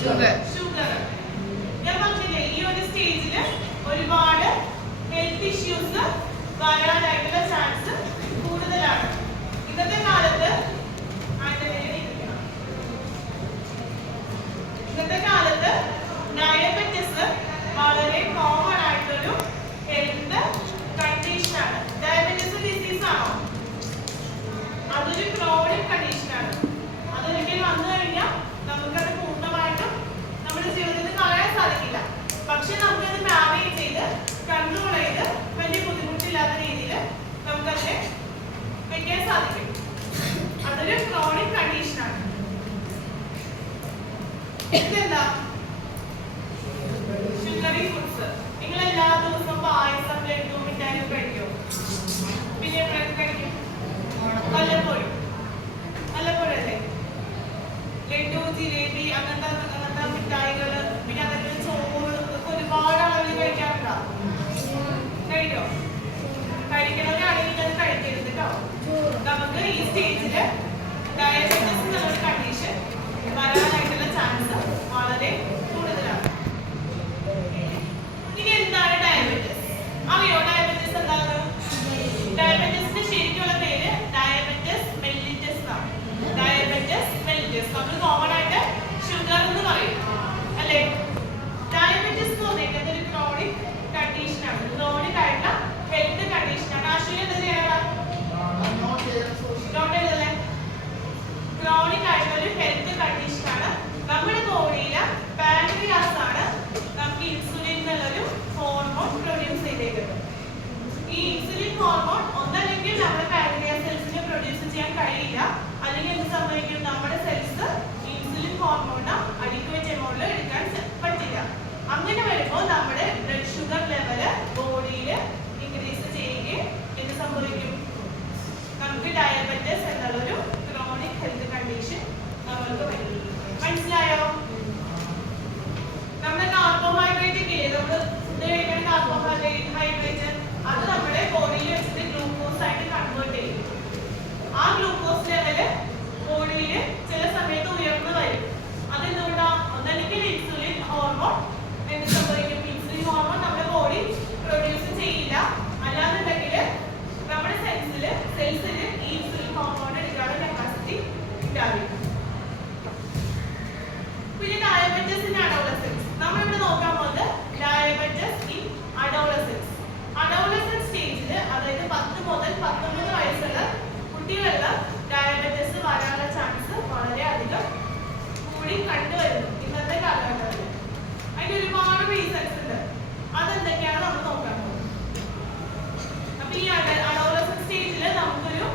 Sugar. ഞാൻ പറഞ്ഞില്ലേ ഈ ഒരു സ്റ്റേജിൽ ഒരുപാട് ഹെൽത്ത് ഇഷ്യൂസ് വരാനായിട്ടുള്ള ചാൻസ് കൂടുതലാണ്. ഇന്നത്തെ കാലത്ത് ഡയബറ്റിസ് വളരെ കോമൺ ആയിട്ടൊരു ഹെൽത്ത് കണ്ടീഷനാണ്. ഡയബറ്റിസ് ഡിസീസ് ആണോ? അതൊരു ക്രോണിക് കണ്ടീഷനാണ്. അതൊരിക്കലും വന്നു കഴിഞ്ഞാൽ നമുക്കത് പൂർണ്ണമായിട്ടും നമ്മുടെ ജീവിതത്തിൽ കളയാൻ സാധിക്കില്ല. പക്ഷെ നമുക്കത് മാനേജ് ചെയ്ത് കൺട്രോൾ ചെയ്ത് വലിയ ബുദ്ധിമുട്ടില്ലാത്ത രീതിയിൽ നമുക്കതിനെ വെക്കാൻ സാധിക്കും. അതൊരു ക്രോണിക് കണ്ടീഷനാണ്. ഇതെന്താ? Sugary foods. നിങ്ങൾ എല്ലാ ദിവസവും പായസം, ലഡു, മിഠായി കഴിക്കും. പിന്നെ കഴിക്കും വല്ലപ്പോഴും അല്ലേ? ലഡു, ജിലേബി അങ്ങനത്തെ മിഠായികൾ, പിന്നെ അതൊക്കെ ചോറ് ഒരുപാട് അളവിൽ കഴിക്കാറുണ്ടോ? കഴിക്കോ? കഴിക്കണവരാണെങ്കിൽ അത് കഴിക്കരുത് കേട്ടോ. നമുക്ക് ഈ സ്റ്റേജില് ഡയബറ്റിസ് എന്നുള്ളൊരു കണ്ടീഷൻ വരാനായിട്ടുള്ള ചാൻസ് വളരെ കൂടുതലാണ്. ഇനി എന്താണ് ഡയബറ്റിസ്? അറിയോ ഡയബറ്റിസ് എന്താണ്? ഡയബറ്റിസിന്റെ ശരിക്കുള്ള പേര് ഡയബറ്റിസ് മെല്ലിറ്റസ് എന്നാണ്. ഡയബറ്റിസ് മെല്ലിറ്റസ് നമ്മൾ കോമൺ ആയിട്ട് ഷുഗർ എന്ന് പറയും അല്ലേ? ഡയബറ്റിസ് എന്ന് പറയുന്നത് ഒരു ക്രോണിക് കണ്ടീഷനാണ്. ക്രോണിക് ആയിട്ടുള്ള ഹെൽത്ത് കണ്ടീഷനാണ്. ആശുപത്രി എന്താ ചെയ്യണം? ക്രോണിക് ആയിട്ടുള്ള ഒരു ഹെൽത്ത് കണ്ടീഷനാണ്. നമ്മുടെ ബോഡിയിലെ പാൻക്രിയാസ് ആണ് നമുക്ക് ഇൻസുലിൻ എന്നുള്ളൊരു ഹോർമോൺ പ്രൊഡ്യൂസ് ചെയ്തേക്കുന്നത്. ഈ ഇൻസുലിൻ ഹോർമോൺ ഒന്നല്ലെങ്കിൽ നമ്മുടെ പാൻക്രിയാസ് സെൽസിനെ പ്രൊഡ്യൂസ് ചെയ്യാൻ കഴിയില്ല, അല്ലെങ്കിൽ എന്ത് സംഭവിക്കും? നമ്മുടെ സെൽസ് ഇൻസുലിൻ ഹോർമോൺ അഡിക്വേറ്റ് എമൗണ്ടിൽ എടുക്കാൻ പറ്റില്ല. അങ്ങനെ വരുമ്പോൾ നമ്മുടെ ബ്ലഡ് ഷുഗർ ലെവല് ബോഡിയിൽ ഇൻക്രീസ് ചെയ്യുകയും എന്ത് സംഭവിക്കും? നമുക്ക് ഡയബറ്റിസ് എന്നുള്ളൊരു ക്രോണിക് ഹെൽത്ത് കണ്ടീഷൻ നമ്മൾക്ക് വരും. മനസ്സിലായോ? നമ്മുടെ കാർബോഹൈഡ്രേറ്റ് ഇല്ലേ, നമ്മൾ ഫുഡ് കഴിക്കുന്ന കാർബോഹൈഡ്രേറ്റ് അത് നമ്മുടെ ബോഡിയിൽ വെച്ചിട്ട് ഗ്ലൂക്കോസ് ആയിട്ട് കൺവേർട്ട് ചെയ്യും. ആ ഗ്ലൂക്കോസ് ലെവല് ബോഡിയിൽ ചില സമയത്ത് ഉയർന്നു വരും. അതെന്തുകൊണ്ടാ? ഒന്നല്ലെങ്കിൽ ഇൻസുലിൻ ഹോർമോൺ എന്ത് സംഭവിക്കും? ഇൻസുലിൻ ഹോർമോൺ നമ്മുടെ ബോഡി പ്രൊഡ്യൂസ് ചെയ്യില്ല. അല്ലാന്നുണ്ടെങ്കിൽ നമ്മുടെ സെൽസിന് ഈ ഇൻസുലിൻ ഹോർമോൺ എടുക്കാനുള്ള കപ്പാസിറ്റി ഉണ്ടാവില്ല. പിന്നെ ഡയബറ്റിസ് ഇൻ അഡോളസൻസ്. നമ്മളിവിടെ നോക്കാൻ പോകുന്നത് ഡയബറ്റിസ് ഇൻ അഡോളസൻസ്. അഡോളസൻസ് സ്റ്റേജിൽ, അതായത് 10 മുതൽ 19 വയസ്സുള്ള കുട്ടികളിൽ ഡയബറ്റിസ് വരാനുള്ള ചാൻസ് വളരെ അധികം കൂടി കണ്ടുവരുന്നു ഇന്നത്തെ കാലഘട്ടത്തിൽ. അതിന് ഒരുപാട് റീസൺസ് ഉണ്ട്. അതെന്തൊക്കെയാണ് നമ്മൾ നോക്കാൻ പോകുന്നത്. അപ്പൊ ഈ അഡോളസൻസ് സ്റ്റേജിൽ നമുക്കൊരു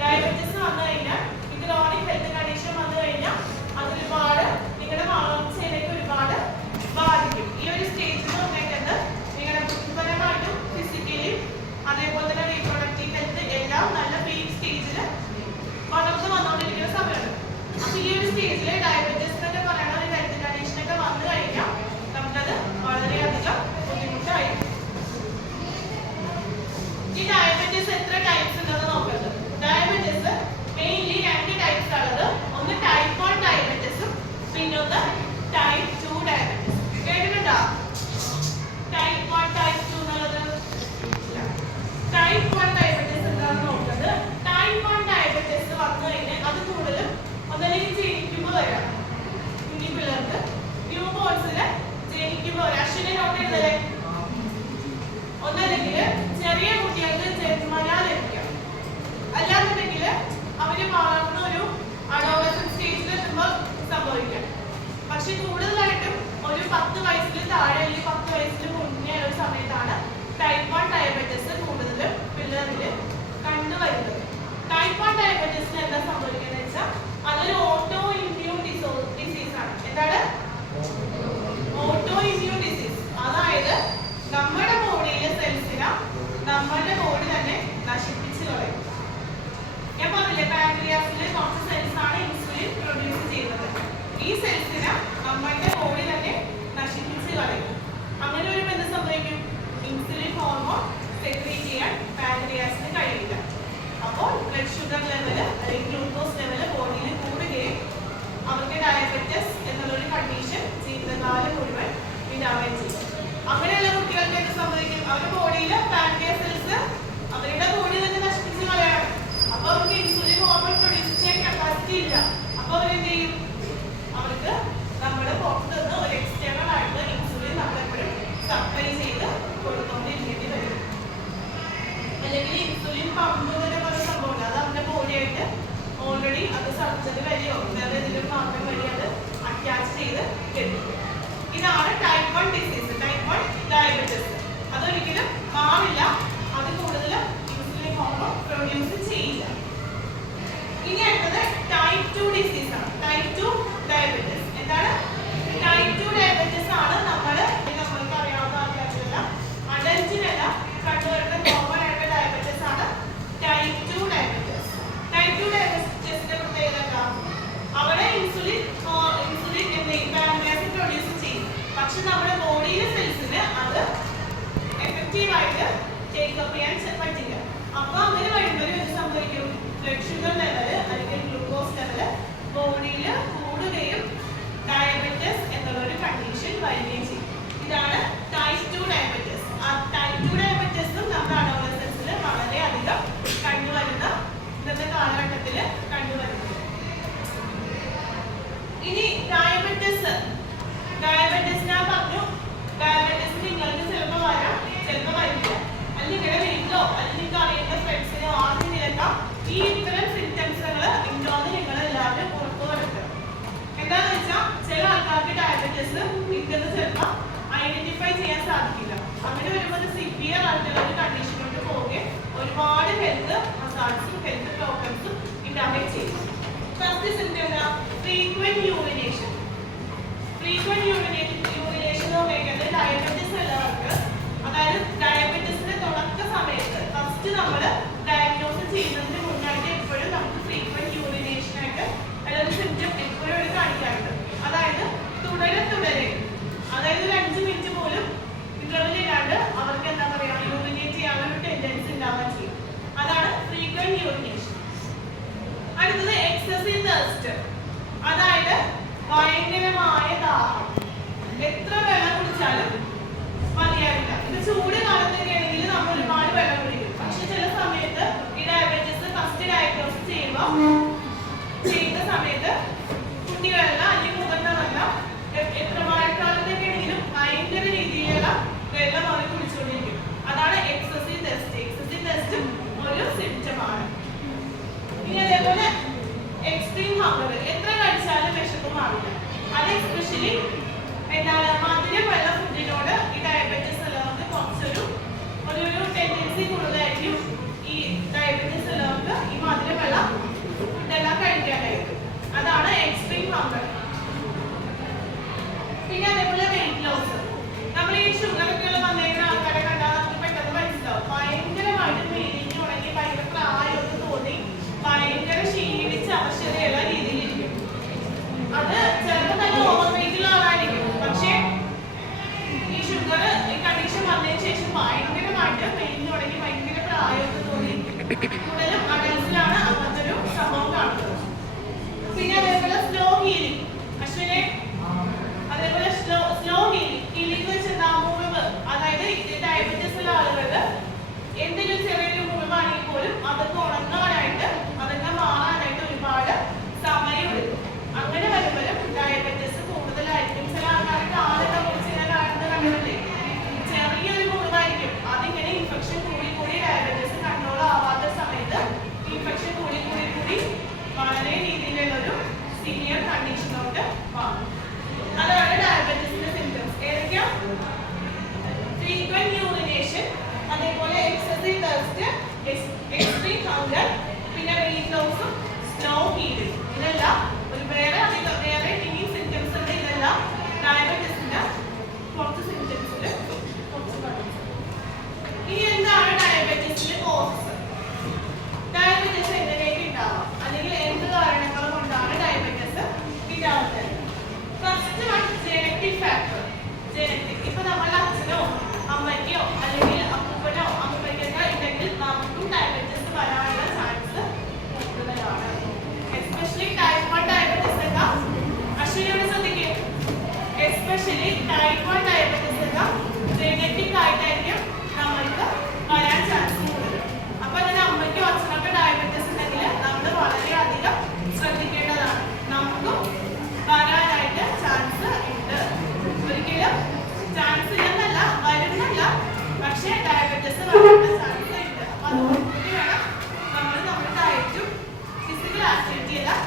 ഡയബറ്റിസ് വന്നു കഴിഞ്ഞാൽ, ക്രോണിക് ഹെൽത്ത് കണ്ടീഷൻ വന്നു കഴിഞ്ഞാൽ അതൊരുപാട് നിങ്ങളുടെ വളർച്ചയിലേക്ക് ഒരുപാട് ബാധിക്കും. ഈ ഒരു സ്റ്റേജിൽ നോക്കേണ്ടത് നിങ്ങളുടെ ബുദ്ധിപരമായിട്ടും ഫിസിക്കലിയും അതേപോലെ തന്നെ റീപ്രൊഡക്റ്റീവ് ഹെൽത്ത് എല്ലാം നല്ല പീക്ക് സ്റ്റേജിൽ വളർന്നു വന്നുകൊണ്ടിരിക്കുന്ന സമയമാണ്. അപ്പൊ ഈ ഒരു സ്റ്റേജിൽ ഡയബറ്റിസ് എന്നൊക്കെ പറയുന്ന ഒരു ഹെൽത്ത് കണ്ടീഷനൊക്കെ വന്നു കഴിഞ്ഞാൽ നമുക്കത് വളരെയധികം ബുദ്ധിമുട്ടായിരിക്കും. ഈ ഡയബറ്റിസ് എത്ര ടൈപ്സ് ഉണ്ടെന്ന് നോക്കുന്നത്. ഡയബറ്റിസ് മെയിൻലി 2 ടൈപ്സ് ഉള്ളത്. ഒന്ന് ടൈപ്പ് 1 ഡയബറ്റിസും പിന്നൊന്ന് ടൈപ്പ് 2 ഡയബറ്റിസ്. കേട്ടിട്ടുണ്ടോ? ടൈപ്പ് 1 ടൈപ്പ് 2 എന്നുള്ളത്. ടൈപ്പ് 1 ഡയബറ്റിസ് എന്താണെന്ന് നോക്കുന്നത്. ടൈപ്പ് 1 ഡയബറ്റിസ് വന്നു കഴിഞ്ഞാൽ അത് കൂടുതലും ഒന്നല്ലെങ്കിൽ ജനിക്കുമ്പോൾ വരാം. കുഞ്ഞി പിള്ളേർക്ക് ന്യൂ ബോൺസിന് ജനിക്കുമ്പോൾ വരാം. അശ്വിനെ നോട്ട് ചെയ്തല്ലേ? ഒന്നല്ലെങ്കിൽ ചെറിയ കുട്ടികൾക്ക് ജന്മനാൽ ലഭിക്കാം. അല്ലാന്നുണ്ടെങ്കിൽ അവര് വളർന്ന ഒരു അഡോളസൻസ് സ്റ്റേജിൽ എത്തുമ്പോൾ സംഭവിക്കാം. പക്ഷെ കൂടുതലായിട്ടും ഒരു 10 വയസ്സിൽ താഴെ അല്ലെങ്കിൽ 10 വയസ്സിൽ മുന്നേ ഒരു സമയത്താണ് ടൈപ്പ് 1 ഡയബറ്റിസ് കൂടുതലും പിള്ളേരിൽ കണ്ടുവരുന്നത്. ടൈപ്പ് 1 ഡയബറ്റിസിന് എന്താ സംഭവിക്കുന്നത് വെച്ചാൽ അതൊരു ഓട്ടോ ഇമ്മ്യൂൺ ഡിസീസ് ആണ്. എന്താണ്? Auto immune disease. അതായത് നമ്മുടെ ബോഡിയിലെ സെൽസിനെ നമ്മുടെ ബോഡി തന്നെ നശിപ്പിച്ച് കളയും. ഞാൻ പറഞ്ഞില്ലേ, പാൻക്രിയാസിൽ കുറച്ച് സെൽസ് ആണ് ഇൻസുലിൻ പ്രൊഡ്യൂസ് ചെയ്യുന്നത്. ഈ സെൽസിനെ നമ്മുടെ ബോഡി തന്നെ നശിപ്പിച്ച് കളയും. അങ്ങനെ വരുമ്പോൾ എന്ത് സംഭവിക്കും? ഇൻസുലിൻ ഹോർമോൺ സെക്രീറ്റ് ചെയ്യാൻ പാൻക്രിയാസിന് കഴിയില്ല. അപ്പോൾ ബ്ലഡ് ഷുഗർ ലെവല് അല്ലെങ്കിൽ ഗ്ലൂക്കോസ് ലെവല് ബോഡിയിൽ കൂടുകയും അവർക്ക് ഡയബറ്റിസ് എന്നുള്ളൊരു കണ്ടീഷൻ 1 ഡിസീസ്, ടൈപ്പ് 1 ഡയബറ്റിസ്. അതൊരിക്കലും മാറില്ല, അത് കൂടുതൽ ഇൻസുലിൻ ഹോർമോൺ പ്രൊഡ്യൂസ് ചെയ്യില്ല. ഇനി അടുത്തത് ടൈപ്പ് 2 ഡിസീസ് ആണ്, ടൈപ്പ് 2 ഡയബറ്റിസ്. എന്താണ് ടൈപ്പ് 2 ഡയബറ്റിസ്? ആണ് നമ്മൾക്ക് അറിയാവുന്ന ആൾക്കാർക്കെല്ലാം അഡൽറ്റിനല്ല കണ്ടുവരുന്ന കോമൺ ആയിട്ടുള്ള ഡയബറ്റിസ് ആണ് ടൈപ്പ് 2 ഡയബറ്റിസ്. ടൈപ്പ് 2 ഡയബറ്റിസിന്റെ പ്രത്യേകത എന്താ? അവിടെ ഇൻസുലിൻ പാൻക്രിയാസ് പ്രൊഡ്യൂസ് ചെയ്യും, പക്ഷെ നമ്മുടെ ബോഡിയിലെ സെൽസിന് അത് എഫക്റ്റീവ് ആയിട്ട് ടേക്കപ്പ് ചെയ്യാൻ പറ്റില്ല. അപ്പൊ അങ്ങനെ വരുമ്പോൾ എന്ത് സംഭവിക്കും? ബ്ലഡ് ഷുഗർ ലെവല് അല്ലെങ്കിൽ ഗ്ലൂക്കോസ് ലെവല് ബോഡിയിൽ കൂടുകയും ഡയബറ്റിസ് എന്നുള്ള ഒരു കണ്ടീഷൻ വരികയും ചെയ്യും. ഇതാണ് ടൈപ്പ് 2 ഡയബറ്റിസ്. ആ ടൈപ്പ് 2 ഡയബറ്റിസും നമ്മുടെ അഡോളസൻസിൽ വളരെയധികം കണ്ടുവരുന്ന ഇന്നത്തെ കാലഘട്ടത്തിൽ കണ്ടുവരുന്നത്. ഇനി ഡയബറ്റിസ് ഞാൻ പറഞ്ഞു, ഡയബറ്റിസ് നിങ്ങൾക്ക് ചിലപ്പോൾ വരാം, ചിലപ്പോൾ വരില്ല. അല്ലെങ്കിൽ നിങ്ങളുടെ വീട്ടിലോ അല്ലെങ്കിൽ നിങ്ങൾക്ക് അറിയുന്ന ഫ്രണ്ട്സിനോ ആദ്യം നിരക്കാം ഈ ഇത്തരം സിംറ്റംസുകൾ ഉണ്ടോയെന്ന് നിങ്ങൾ എല്ലാവരും ഉറപ്പുവരുത്തുക. എന്താണെന്ന് വെച്ചാൽ ചില ആൾക്കാർക്ക് ഡയബറ്റിസ് ഇല്ലെന്ന് ചിലപ്പോൾ ഐഡന്റിഫൈ ചെയ്യാൻ സാധിക്കില്ല. അങ്ങനെ വരുമ്പോൾ സിവിയർ ആയിട്ടുള്ള ഒരു കണ്ടീഷനിലോട്ട് പോവുകയും ഒരുപാട് ഹെൽത്ത് ഹസാർഡ്സും ഹെൽത്ത് പ്രോബ്ലംസും ഉണ്ടാവുകയും ചെയ്യും. ഫസ്റ്റ് സിംറ്റം എന്താ? Frequent urination. ഫ്രീക്വന്റ് യൂറിനേഷൻ എന്ന് പറയുന്നത് ഡയബറ്റിസ് ഉള്ളവർക്ക്, അതായത് ഡയബറ്റിസിന്റെ തുടക്ക സമയത്ത് ഫസ്റ്റ് നമ്മൾ ഡയഗ്നോസ് ചെയ്യുന്നതിന് മുന്നായിട്ട് എപ്പോഴും നമുക്ക് ഫ്രീക്വന്റ് യൂറിനേഷൻ ആയിട്ട് അതൊരു സിംറ്റം എപ്പോഴും ഒരു കാണിക്കാറുണ്ട്. അതായത് തുടരെ അതായത് ഒരു 5 മിനിറ്റ് പോലും ഇന്റർവെല്ലില്ലാണ്ട് അവർക്ക് എന്താ പറയാ യൂറിനേറ്റ് ചെയ്യാനുള്ള ഒരു ടെൻഡൻസി ഉണ്ടാവാൻ ചെയ്യും. അതാണ് ഫ്രീക്വന്റ് യൂറിനേഷൻ. അടുത്തത് എക്സസീവ് തേഴ്സ്റ്റ്, അതായത് ഭയങ്കരമായ ദാഹം. എത്ര വെള്ളം കുടിച്ചാലും മതിയാവില്ല. ഇത് ചൂട് കാലത്തൊക്കെ ആണെങ്കിൽ നമ്മൾ ഒരുപാട് വെള്ളം കുടിക്കും. പക്ഷെ ചില സമയത്ത് ഈ ഡയബറ്റിസ് ഫസ്റ്റ് ഡയഗ്നോസ് ചെയ്യുന്ന സമയത്ത് കുട്ടികളല്ല അല്ലെങ്കിൽ മുതിർന്നവല്ല എത്ര മഴക്കാലത്തൊക്കെ ആണെങ്കിലും ഭയങ്കര രീതിയിലുള്ള വെള്ളം അവർ കുടിച്ചുകൊണ്ടിരിക്കും. അതാണ് എക്സസീവ് തെസ്റ്റ്. എക്സസീവ് തെസ്റ്റും ഒരു സിംറ്റമാണ്. ഇനി അതേപോലെ എക്സ്ട്രീം ഹങ്കർ, എത്ര കഴിച്ചാലും വിശപ്പ് മാറില്ല. അത് എസ്പെഷ്യലി എന്താണ് മധുരമുള്ള ഫുഡിനോട് ഈ ഡയബറ്റിസ് ഉള്ളവർക്ക് കുറച്ചൊരു ടെൻഡൻസി കൂടുതലായിരിക്കും. ഈ ഡയബറ്റിസ് ഉള്ളവർക്ക് ഈ മധുരമുള്ള ഫുഡെല്ലാം കഴിക്കാനായിരിക്കും. അതാണ് എക്സ്ട്രീം ഹങ്കർ. പിന്നെ അതേപോലെ വെയിറ്റ് ലോസ്. നമ്മൾ ഈ ഷുഗർ ഒക്കെ വന്നേക്കുന്ന ആൾക്കാരെ കണ്ടാൽ നമുക്ക് പെട്ടെന്ന് മനസ്സിലാവും. ഭയങ്കരമായിട്ട് മെലിഞ്ഞ് ഉണങ്ങി ഭയങ്കര പ്രായമൊക്കെ തോന്നി ഭയങ്കര ക്ഷീണിച്ച് അവശതയുള്ള രീതിയിലിരിക്കും. അത് ചിലപ്പോൾ നല്ല ഓവർ വെയിറ്റുള്ള ആളായിരിക്കും. പക്ഷേ ഈ ഷുഗർ ഈ കണ്ടീഷൻ വന്നതിന് ശേഷം ഭയങ്കരമായിട്ട് മെലിഞ്ഞ് ഉണങ്ങി ഭയങ്കര പ്രായമൊക്കെ തോന്നി കൂടുതലും അഡൽസിലാണ് അങ്ങനത്തെ ഒരു സംഭവം കാണുന്നത്. പിന്നെ അതേപോലെ സ്ലോ ഹീലിംഗ്. അശ്വിനെ അതേപോലെ സ്ലോ ഹീലിംഗ് വെച്ചെന്താ മുറിവ്, അതായത് ഡയബറ്റിസ് ഉള്ള ആളുകൾ എന്തെങ്കിലും ചെറിയൊരു മുറിവാണെങ്കിൽ പോലും അതൊക്കെ ഉണങ്ങാനായിട്ട് അതൊക്കെ മാറാനായിട്ട് ഒരുപാട് സമയം എടുക്കും. അങ്ങനെ വരുമ്പോഴും ഡയബറ്റിസ് കൂടുതലായിരിക്കും. ചില ആൾക്കാർ കാലൊക്കെ മുറിച്ച് കണ്ടിട്ടില്ലേ, ചെറിയൊരു മുറിവായിരിക്കും. അതിങ്ങനെ ഇൻഫെക്ഷൻ കൂടി ഡയബറ്റിസ് കൺട്രോൾ ആവാത്ത സമയത്ത് ഇൻഫെക്ഷൻ കൂടി വളരെ രീതിയിലുള്ളൊരു സീനിയർ കണ്ടീഷനോട്ട് മാറും. അതാണ് ഡയബറ്റിസിന്റെ സിംറ്റംസ്. ഏതൊക്കെയാ? ഫ്രീക്വന്റ് യൂറിനേഷൻ, അതേപോലെ എക്സസീവ് തേഴ്സ്റ്റ്, എക്സ്ട്രീം ഹങ്കർ, പിന്നെ വെയിറ്റ് ലോസും സ്ലോ ഹീലിംഗ്. ഇതെല്ലാം വേറെ ഇനി സിംറ്റംസ് ഉണ്ട്. ഇതെല്ലാം ഡയബറ്റിസിന്റെ കുറച്ച് സിംറ്റംസിൽ കുറച്ച് കാണും. ഇനി എന്താണ് ഡയബറ്റിസിന്റെ കോസസ്? ഡയബറ്റിസ് എങ്ങനെയൊക്കെ ഉണ്ടാവാം, അല്ലെങ്കിൽ എന്ത് കാരണങ്ങൾ കൊണ്ടാണ് ഡയബറ്റിസ് ഉണ്ടാവുന്നത്? First one genetic factor. Genetic. ഇപ്പൊ നമ്മളുടെ അച്ഛനോ അമ്മയ്ക്കോ അല്ലെങ്കിൽ അപ്പൂപ്പനോ അമ്മയ്ക്കൊക്കെ ഉണ്ടെങ്കിൽ നമുക്കും ഡയബറ്റിസ് വരാനുള്ള ചാൻസ് കൂടുതലാണ്. എസ്പെഷ്യലി ടൈപ്പ് 1 ഡയബറ്റിസ് ഒക്കെ അശ്വിനോട് ശ്രദ്ധിക്കുക. എസ്പെഷ്യലി ടൈപ്പ് 1 ഡയബറ്റിസ് ഒക്കെ ജനറ്റിക് ആയിട്ടായിരിക്കും നമ്മൾക്ക് വരാൻ ചാൻസ് കൂടുതൽ. അപ്പൊ അങ്ങനെ അമ്മയ്ക്കോ അച്ഛനൊക്കെ ഡയബറ്റിസ് ഉണ്ടെങ്കിൽ നമ്മൾ വളരെയധികം ശ്രദ്ധിക്കേണ്ടതാണ്. നമുക്കും വരാനായിട്ട് ചാൻസ് ഉണ്ട്. ഒരിക്കലും ചാൻസ് ഇല്ലെന്നല്ല, വരുന്നല്ല, പക്ഷെ ഡയബറ്റിസ് വരാനുള്ള ചാൻസ് ഉണ്ട്. അപ്പൊ അതുകൊണ്ട് വേണം നമ്മൾ നമ്മുടെ ഡയറ്റും ഫിസിക്കൽ ആക്ടിവിറ്റി എല്ലാം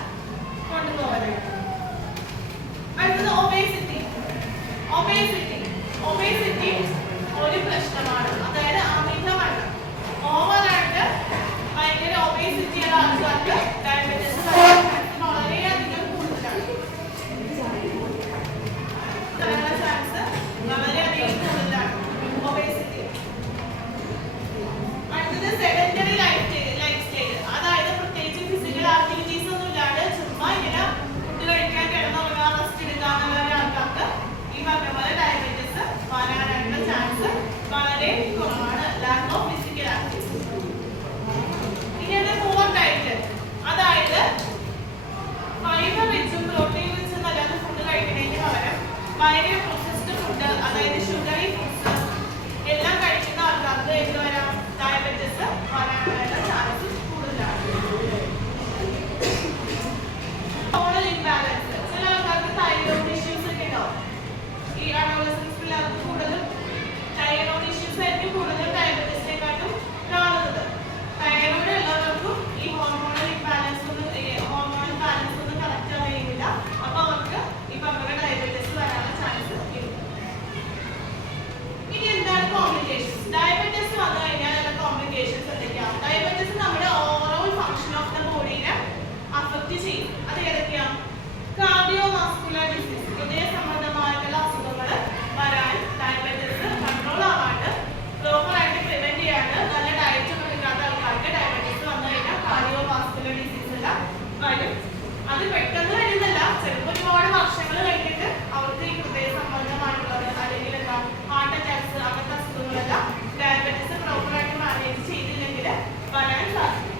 ഇതെല്ലാം വരും. അത് പെട്ടെന്ന് വരുന്നല്ല, ചിലപ്പോൾ ഒരുപാട് വർഷങ്ങൾ കഴിഞ്ഞിട്ട് അവർക്ക് ഈ ഹൃദയ സംബന്ധമായിട്ടുള്ളത് അല്ലെങ്കിൽ എന്താ ഹാർട്ട് അറ്റാക്സ് അങ്ങനത്തെ അസുഖങ്ങളെല്ലാം ഡയബറ്റീസ് പ്രോപ്പറായിട്ട് മാനേജ് ചെയ്തില്ലെങ്കിൽ വരാൻ സാധിക്കും.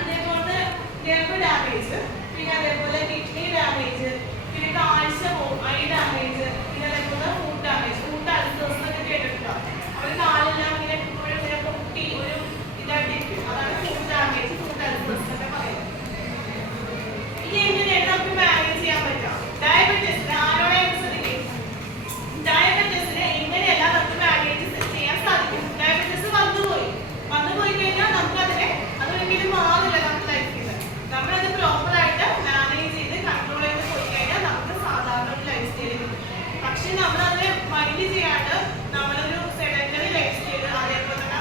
അതേപോലെ നെർവ് ഡാമേജ്, പിന്നെ അതേപോലെ കിഡ്നി ഡാമേജ്, പിന്നെ കാഴ്ച പോവും, ഐ ഡാമേജ്, പിന്നെ അതേപോലെ ഫുഡ് ഡാമേജ്, ഫുഡ് അൾസേഴ്സ് എന്നൊക്കെ കേട്ടിട്ടുണ്ടോ? അവർ കാലെല്ലാം ഇങ്ങനെ എപ്പോഴും ഇങ്ങനെ പൊട്ടി ഒരു ഇതായിട്ടിരിക്കും. അതാണ് ഫുഡ് ഡാമേജ്, ഫുഡ് അൾസേഴ്സ് എന്നൊക്കെ പറയുന്നത്. ഇനി എങ്ങനെയാണ് നമുക്ക് മാനേജ് ചെയ്യാൻ പറ്റുക? ഡയബറ്റീസിന് ആരോടെയും ശ്രദ്ധിക്കും. ഡയബറ്റീസിന് എങ്ങനെയെല്ലാം നമുക്ക് മാനേജ് ചെയ്യാൻ സാധിക്കും? ഡയബറ്റീസ് വന്നുപോയി കഴിഞ്ഞാൽ നമുക്കതിനെ അതൊരിക്കലും മാറില്ല നമ്മുടെ ലൈഫിൽ. നമ്മളത് പ്രോപ്പറായിട്ട് മാനേജ് ചെയ്ത് കൺട്രോൾ ചെയ്ത് പോയി കഴിഞ്ഞാൽ നമുക്ക് സാധാരണ ഒരു ലൈഫ് സ്റ്റൈൽ കിട്ടും. പക്ഷെ നമ്മളത് മൈൻഡ് ചെയ്യാണ്ട് നമ്മളൊരു സെഡന്ററി ലൈഫ് സ്റ്റൈൽ, അതേപോലെ തന്നെ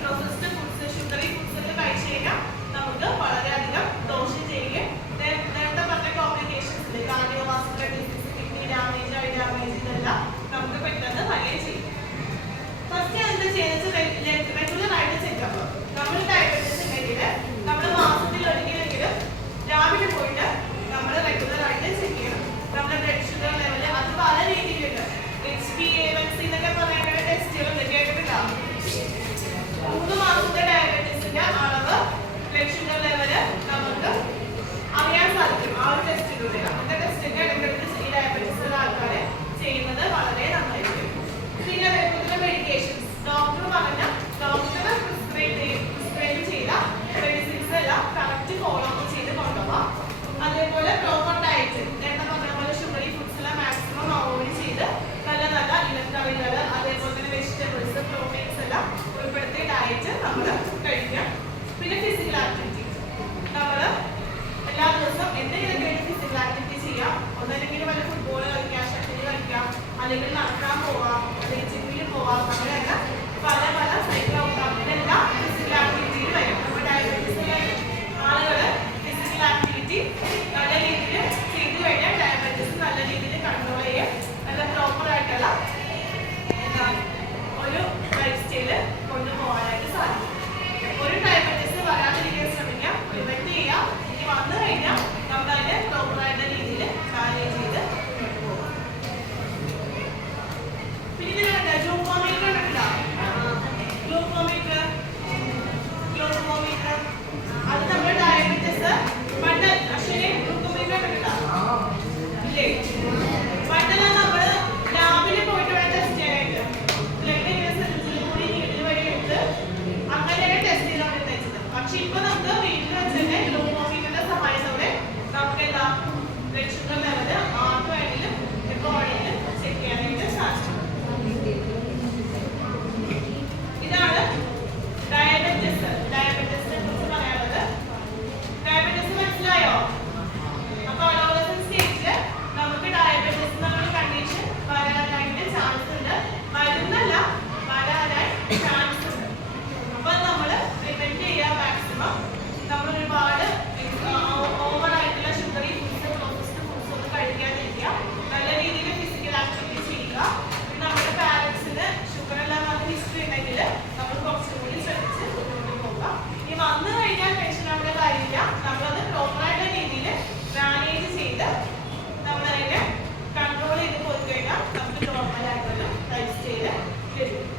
പ്രോസസ്ഡ് ഫുഡ്സ്, ഷുഗറി ഫുഡ്സ് ഒക്കെ കഴിച്ചു കഴിഞ്ഞാൽ നമുക്ക് വളരെയധികം ദോഷം ചെയ്യും. നേരത്തെ പറഞ്ഞ complications, cardiovascular disease, kidney damage, I damage, ഇതെല്ലാം നമുക്ക് പെട്ടെന്ന് വരികയും ചെയ്യും. ഫസ്റ്റ് എന്താ ചെയ്യുന്നത്? റെഗുലർ ആയിട്ട് ചെക്കപ്പ്. നമ്മൾ ഡയബറ്റീസ് ഉണ്ടെങ്കിൽ നമ്മൾ മാസത്തിൽ ഒരിക്കലെങ്കിലും രാവിലെ പോയിട്ട് നമ്മൾ റെഗുലർ ആയിട്ട് ചെക്ക് ചെയ്യണം. നമ്മുടെ ബ്ലഡ് ഷുഗർ ലെവൽ അത് പല രീതിയിലുണ്ട്. HbA1c എന്നൊക്കെ പറയുന്ന ടെസ്റ്റുകളുണ്ട്, കേട്ടിട്ടുണ്ടോ? 3 മാസത്തെ ഡയബറ്റീസിന്റെ അളവ്, ബ്ലഡ് ഷുഗർ ലെവല് നമുക്ക് അറിയാൻ സാധിക്കും ആ ഒരു ടെസ്റ്റിലൂടെ. അങ്ങനത്തെ ടെസ്റ്റൊക്കെ ഇടയ്ക്കിടയ്ക്ക് ഈ ഡയബറ്റീസ് ഉള്ള ആൾക്കാരെ ചെയ്യുന്നത് വളരെ നന്നായിരിക്കും. പിന്നെ റെഗുലർ മെഡിക്കേഷൻസ്, ഡോക്ടർ പ്രിസ്ക്രൈബ് ചെയ്ത മെഡിസിൻസ് എല്ലാം കറക്റ്റ് ഫോളോ അപ്പ് ചെയ്ത് കൊണ്ടുപോകാം. അതേപോലെ പ്രോപ്പർ ഡയറ്റ്, നേരത്തെ പറഞ്ഞ പോലെ ഷുഗറി ഫുഡ്സ് എല്ലാം മാക്സിമം അവോയ്ഡ് ചെയ്ത് നല്ല നല്ല ഇലക്കറികൾ, അതേപോലെ തന്നെ വെജിറ്റബിൾസ്, പ്രോട്ടീൻസ് എല്ലാം ഉൾപ്പെടുത്തിയ ഡയറ്റ് നമ്മൾ കഴിക്കുക. പിന്നെ ഫിസിക്കൽ ആക്ടിവിറ്റി, നമ്മൾ എല്ലാ ദിവസവും എന്തെങ്കിലും ഫിസിക്കൽ ആക്ടിവിറ്റി ചെയ്യാം. ഒന്നല്ലെങ്കിൽ വല്ല ഫുട്ബോൾ കളിക്കാം, ഷട്ടിൽ കളിക്കാം, അല്ലെങ്കിൽ നടക്കാൻ പോവാം, അല്ലെങ്കിൽ ജിമ്മിൽ പോവാം. അങ്ങനെയല്ല പല പല സൈക്കിൾ ഔട്ടാം, ഇതെല്ലാം ഫിസിക്കൽ ആക്ടിവിറ്റിയിൽ വരും. നമ്മുടെ ഡയബറ്റീസിലെ ആളുകൾ ഫിസിക്കൽ ആക്ടിവിറ്റി നല്ല രീതിയിൽ ചെയ്തു കഴിഞ്ഞാൽ ഡയബറ്റീസ് നല്ല രീതിയിൽ കൺട്രോൾ ചെയ്യാം. നല്ല പ്രോപ്പറായിട്ടുള്ള ഒരു ലൈഫ് സ്റ്റൈല് കൊണ്ടുപോകാനായിട്ട് സാധിക്കും. ഒരു ഡയബറ്റീസ് വരാതിരിക്കാൻ ശ്രമിക്കാം, പ്രിവെന്റ് ചെയ്യാം. ഇനി വന്നു കഴിഞ്ഞാൽ നമ്മൾ അതിനെ പ്രോപ്പറായിട്ടുള്ള രീതിയിൽ മാനേജ് ചെയ്ത് മുന്നോട്ട് പോകാം. പിന്നെ ഗ്ലൂക്കോമീറ്റർ ഉണ്ടല്ലോ, ഗ്ലൂക്കോമീറ്റർ അത് നമ്മുടെ ഡയബറ്റീസ് ബട്ടൺ അശ്വിനെ ഗ്ലൂക്കോമീറ്റർ ഉണ്ടല്ലോ ഇല്ലേ? ബട്ടണാണ് നമ്മൾ ലാബിൽ പോയിട്ട് വേണം ടെസ്റ്റ് ചെയ്യാനായിട്ട്. ബ്ലഡ് സിറിഞ്ചിൽ കൂടി നീഡിൽ വഴി എടുത്ത് അങ്ങനെയാണ് ടെസ്റ്റ് ചെയ്തുകൊണ്ട് വെച്ചത്. പക്ഷെ ഇപ്പൊ നമുക്ക് വീട്ടിൽ വെച്ച് തന്നെ ഗ്ലൂക്കോമീറ്ററിന്റെ സഹായത്തോടെ നമുക്ക് എന്താ ബ്ലഡ് ഷുഗർ ലെവല് ആർക്ക് വേണമെങ്കിലും എപ്പോൾ വേണമെങ്കിലും ചെക്ക് ചെയ്യാനായിട്ട് സാധിക്കും. ഇതാണ് ഡയബറ്റീസിനെ കുറിച്ച് പറയാനുള്ളത്. ഡയബറ്റീസ് മനസ്സിലായോ? അപ്പൊ അഡോളസെന്റ് സ്റ്റേജില് നമുക്ക് ഡയബറ്റീസ് എന്നൊരു കണ്ടീഷൻ വരാനായിട്ട് ചാൻസ് ഉണ്ട്. വരുന്നല്ല, വരാനായി ചാൻസ് ഉണ്ട്. അപ്പൊ നമ്മൾ പ്രിവെന്റ് ചെയ്യുക മാക്സിമം. നമ്മൾ ഒരുപാട് ഓവർ ആയിട്ടുള്ള ഷുഗറി ഫുഡ്സ്, പ്രോസസ്ഡ് ഫുഡ്സ് ഒന്നും കഴിക്കാതിരിക്കുക. നല്ല രീതിയിൽ ഫിസിക്കൽ ആക്ടിവിറ്റി ചെയ്യുക. നമ്മുടെ പാരന്റ്സിന് ഷുഗർ എല്ലാം വന്ന ഹിസ്റ്ററി ഉണ്ടെങ്കിൽ നമ്മൾ കുറച്ചുകൂടി ശ്രദ്ധിച്ച് മുന്നോട്ട് പോകാം. ഇനി വന്നു കഴിഞ്ഞാൽ ടെൻഷൻ ആവേണ്ട കാര്യമില്ല. നമ്മളത് പ്രോപ്പറായിട്ടുള്ള രീതിയിൽ മാനേജ് ചെയ്ത് നമ്മളതിനെ കൺട്രോൾ ചെയ്ത് പോയി കഴിഞ്ഞാൽ നമുക്ക് നോർമൽ ആയിട്ടുള്ള ലൈഫ് സ്റ്റൈല് ലഭിക്കും.